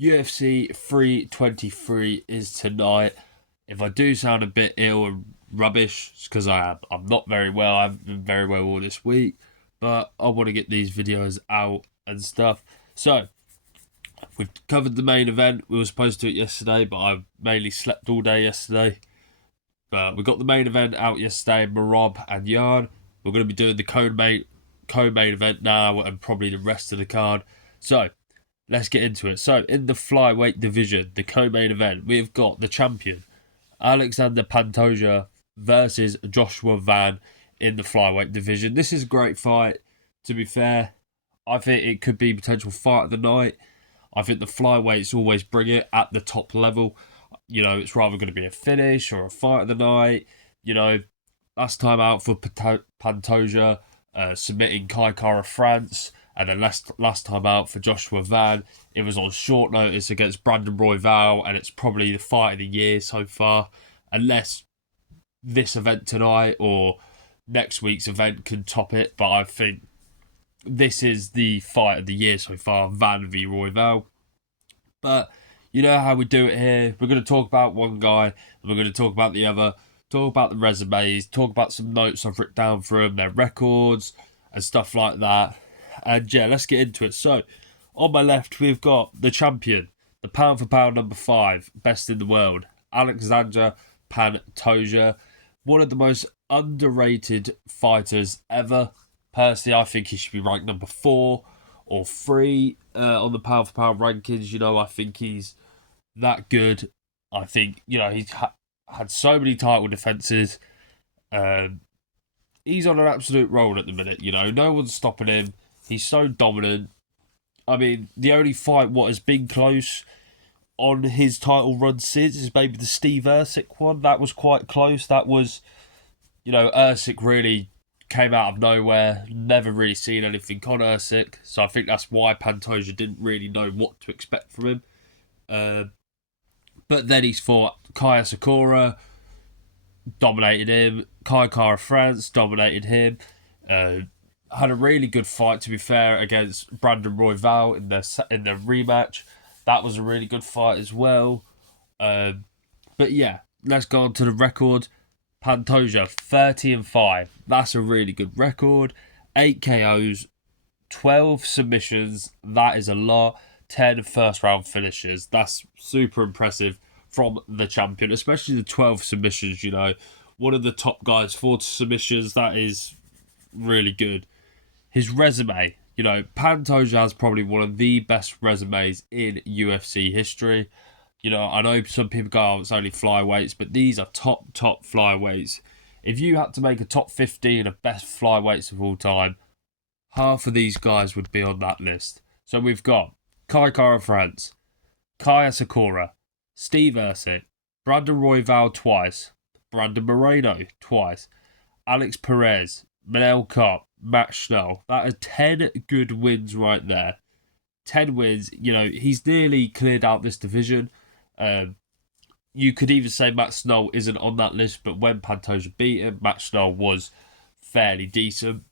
UFC 323 is tonight. If I do sound a bit ill and rubbish, it's because I am. I'm not very well. I haven't been very well all this week, but I want to get these videos out and stuff. So, we've covered the main event. We were supposed to do it yesterday, but I mainly slept all day yesterday. But we got the main event out yesterday, Marob and Yarn. We're going to be doing the co-main event now and probably the rest of the card. So, let's get into it. So, in the flyweight division, the co-main event, we've got the champion, Alexandre Pantoja versus Joshua Van in the flyweight division. This is a great fight, to be fair. I think it could be potential fight of the night. I think the flyweights always bring it at the top level. You know, it's rather going to be a finish or a fight of the night. You know, last time out for Pantoja, submitting Kai Kara France. And then last time out for Joshua Van, it was on short notice against Brandon Royval, and it's probably the fight of the year so far, unless this event tonight or next week's event can top it. But I think this is the fight of the year so far, Van v Royval. But you know how we do it here. We're going to talk about one guy, and we're going to talk about the other, talk about the resumes, talk about some notes I've written down for them, their records, and stuff like that. And yeah, let's get into it. So, on my left, we've got the champion, the pound for pound number 5, best in the world, Alexandre Pantoja. One of the most underrated fighters ever. Personally, I think he should be ranked number 4 or 3 on the pound for pound rankings. You know, I think he's that good. I think, you know, he's had so many title defences. He's on an absolute roll at the minute, you know. No one's stopping him. He's so dominant. I mean, the only fight what has been close on his title run since is maybe the Steve Ersic one. That was quite close. That was, you know, Ersic really came out of nowhere. Never really seen anything on Ersic. So I think that's why Pantoja didn't really know what to expect from him. But then he's fought Kaya Sakura, dominated him. Kai Kara France dominated him. Had a really good fight, to be fair, against Brandon Royval in the rematch. That was a really good fight as well. But yeah, let's go on to the record. Pantoja 30-5. That's a really good record. 8 KOs, 12 submissions. That is a lot. 10 first round finishes. That's super impressive from the champion, especially the 12 submissions. You know, one of the top guys for submissions. That is really good. His resume, you know, Pantoja has probably one of the best resumes in UFC history. You know, I know some people go, oh, it's only flyweights, but these are top flyweights. If you had to make a top 15 of best flyweights of all time, half of these guys would be on that list. So we've got Kai Kara France, Kaya Sakura, Steve Ersic, Brandon Royval twice, Brandon Moreno twice, Alex Perez, Manel Kopp, Matt Schnell. That is 10 good wins right there. 10 wins. You know, he's nearly cleared out this division. You could even say Matt Schnell isn't on that list, but when Pantoja beat him, Matt Schnell was fairly decent.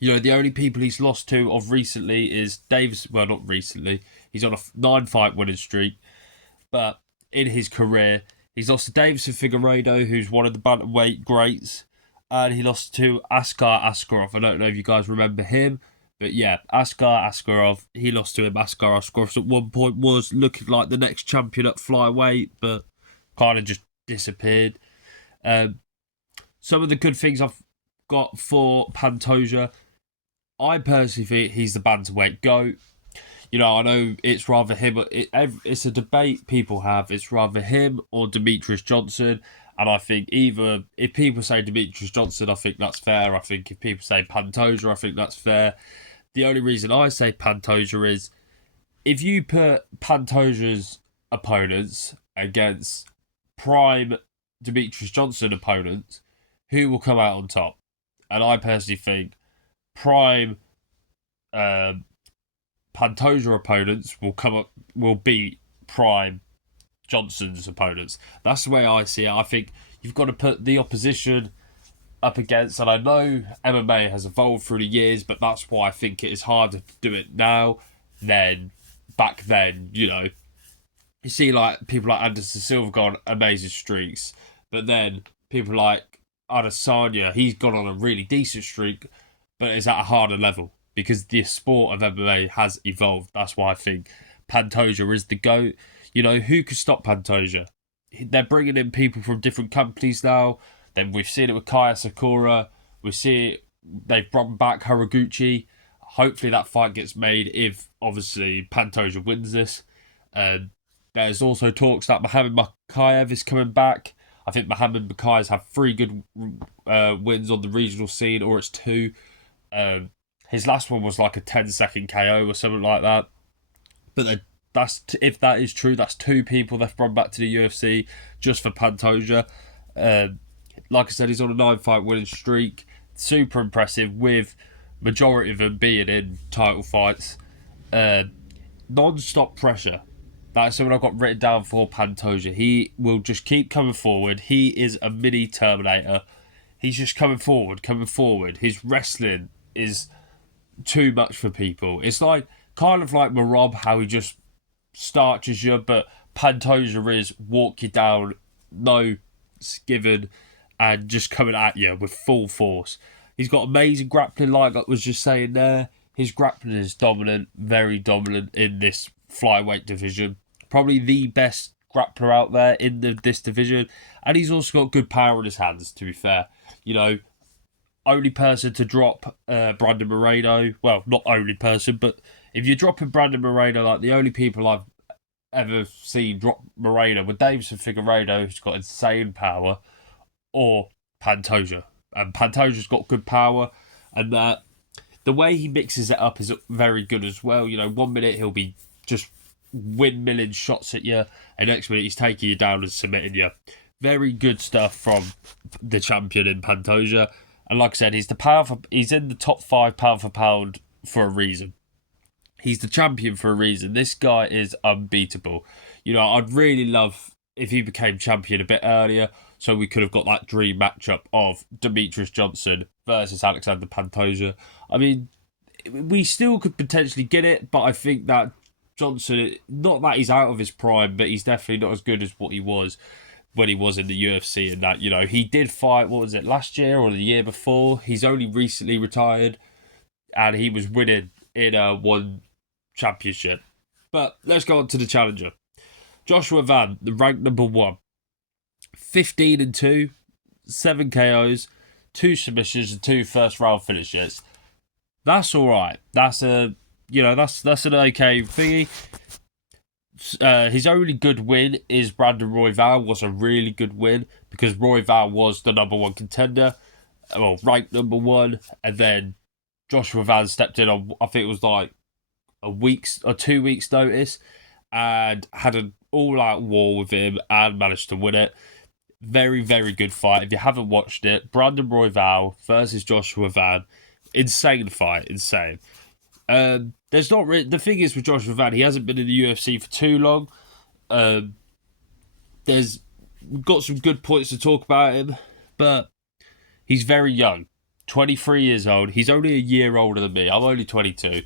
You know, the only people he's lost to of recently is Davis. Well, not recently. He's on a 9-fight winning streak. But in his career, he's lost to Davison Figueiredo, who's one of the bantamweight greats. And he lost to Askar Askarov. I don't know if you guys remember him. But yeah, Askar Askarov, he lost to him. Askar Askarov at one point was looking like the next champion at flyweight, but kind of just disappeared. Some of the good things I've got for Pantoja, I personally think he's the bantamweight GOAT. You know, I know it's rather him. It's a debate people have. It's rather him or Demetrius Johnson. And I think either, if people say Demetrius Johnson, I think that's fair. I think if people say Pantoja, I think that's fair. The only reason I say Pantoja is if you put Pantoja's opponents against prime Demetrius Johnson opponents, who will come out on top? And I personally think prime Pantoja opponents will beat prime Johnson's opponents. That's the way I see it. I think you've got to put the opposition up against, and I know MMA has evolved through the years, but that's why I think it is harder to do it now than back then, you know, you see like people like Anderson Silva go on amazing streaks, but then people like Adesanya, he's gone on a really decent streak, but it's at a harder level because the sport of MMA has evolved. That's why I think Pantoja is the GOAT. You know, who could stop Pantoja? They're bringing in people from different companies now. Then we've seen it with Kaya Sakura. We see it, they've brought back Haraguchi. Hopefully that fight gets made if obviously Pantoja wins this. There's also talks that Muhammad Makayev is coming back. I think Muhammad Makayev's had 3 good wins on the regional scene, or it's 2. His last one was like a 10-second KO or something like that. But if that is true, that's 2 people they've brought back to the UFC just for Pantoja. Like I said, he's on a 9-fight winning streak. Super impressive, with majority of them being in title fights. Non-stop pressure. That's something I've got written down for Pantoja. He will just keep coming forward. He is a mini Terminator. He's just coming forward, coming forward. His wrestling is too much for people. It's like kind of like Marob, how he just starches you, but Pantoja is walk you down, no given, and just coming at you with full force. He's got amazing grappling, like I was just saying there. His grappling is dominant, very dominant in this flyweight division. Probably the best grappler out there in this division. And he's also got good power in his hands, to be fair. You know, only person to drop Brandon Moreno. Well, not only person, but if you're dropping Brandon Moreno, like the only people I've ever seen drop Moreno were Davison Figueiredo, who's got insane power, or Pantoja. And Pantoja's got good power, and the way he mixes it up is very good as well. You know, 1 minute he'll be just windmilling shots at you, and next minute he's taking you down and submitting you. Very good stuff from the champion in Pantoja. And like I said, he's in the top 5 pound for pound for a reason. He's the champion for a reason. This guy is unbeatable. You know, I'd really love if he became champion a bit earlier, so we could have got that dream matchup of Demetrius Johnson versus Alexandre Pantoja. I mean, we still could potentially get it, but I think that Johnson, not that he's out of his prime, but he's definitely not as good as what he was when he was in the UFC. And that, you know, he did fight, what was it, last year or the year before? He's only recently retired, and he was winning in one championship. But let's go on to the challenger. Joshua Van, the ranked number 1. 15-2, 7 KOs, 2 submissions, and 2 first round finishes. That's all right. That's an okay thingy. His only good win is Brandon Royval was a really good win because Royval was the number 1 contender, well, ranked number 1, and then Joshua Van stepped in on, I think it was like a week's or 2 weeks notice, and had an all-out war with him and managed to win it. Very, very good fight. If you haven't watched it, Brandon Royval versus Joshua Van, insane fight, insane. There's not really, the thing is with Joshua Van, he hasn't been in the UFC for too long. We've got some good points to talk about him, but he's very young, 23 years old. He's only a year older than me. I'm only 22.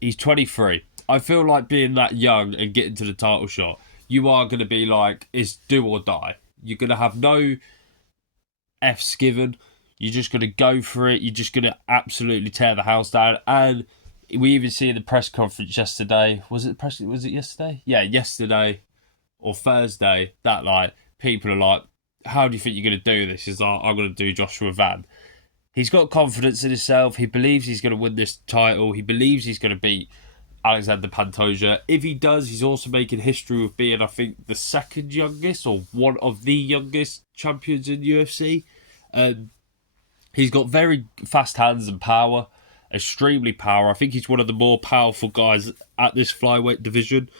He's 23. I feel like being that young and getting to the title shot, you are going to be like, it's do or die. You're going to have no F's given. You're just going to go for it. You're just going to absolutely tear the house down. And we even see in the press conference yesterday, was it yesterday? Yeah, yesterday or Thursday, that like, people are like, how do you think you're going to do this? He's like, I'm going to do Joshua Van. He's got confidence in himself. He believes he's going to win this title. He believes he's going to beat Alexandre Pantoja. If he does, he's also making history with being, I think, the second youngest or one of the youngest champions in UFC. He's got very fast hands and power, extremely power. I think he's one of the more powerful guys at this flyweight division.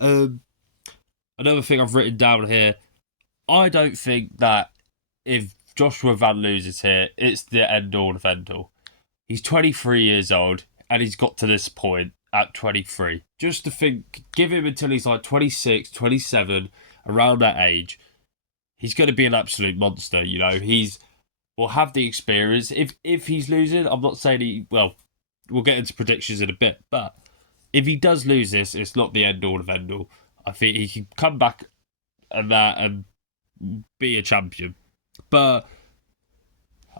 Another thing I've written down here, I don't think that if Joshua Van loses here, it's the end-all of end-all. He's 23 years old, and he's got to this point at 23. Just to think, give him until he's like 26, 27, around that age. He's going to be an absolute monster, you know. Will have the experience. If he's losing, I'm not saying we'll get into predictions in a bit, but if he does lose this, it's not the end all of end all. I think he can come back and that and be a champion. But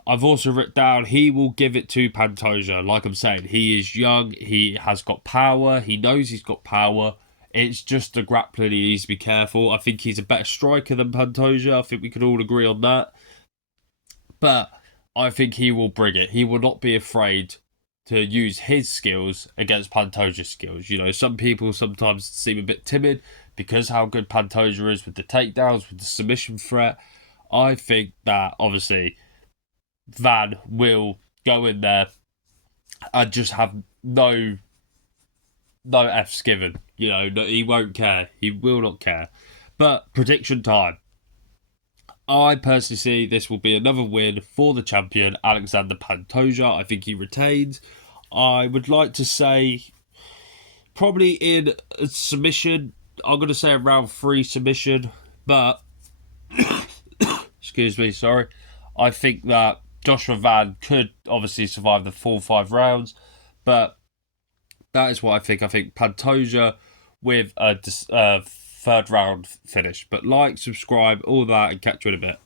I've also written down he will give it to Pantoja. Like I'm saying, he is young. He has got power. He knows he's got power. It's just the grappling he needs to be careful. I think he's a better striker than Pantoja. I think we can all agree on that. But I think he will bring it. He will not be afraid to use his skills against Pantoja's skills. You know, some people sometimes seem a bit timid because how good Pantoja is with the takedowns, with the submission threat. I think that, obviously, Van will go in there and just have no F's given. You know, he won't care. He will not care. But prediction time. I personally see this will be another win for the champion, Alexandre Pantoja. I think he retains. I would like to say probably in a submission. I'm going to say a round 3 submission. But, excuse me, sorry. I think that Joshua Van could obviously survive the full 5 rounds. But that is what I think. I think Pantoja with a third round finish. But like, subscribe, all that, and catch you in a bit.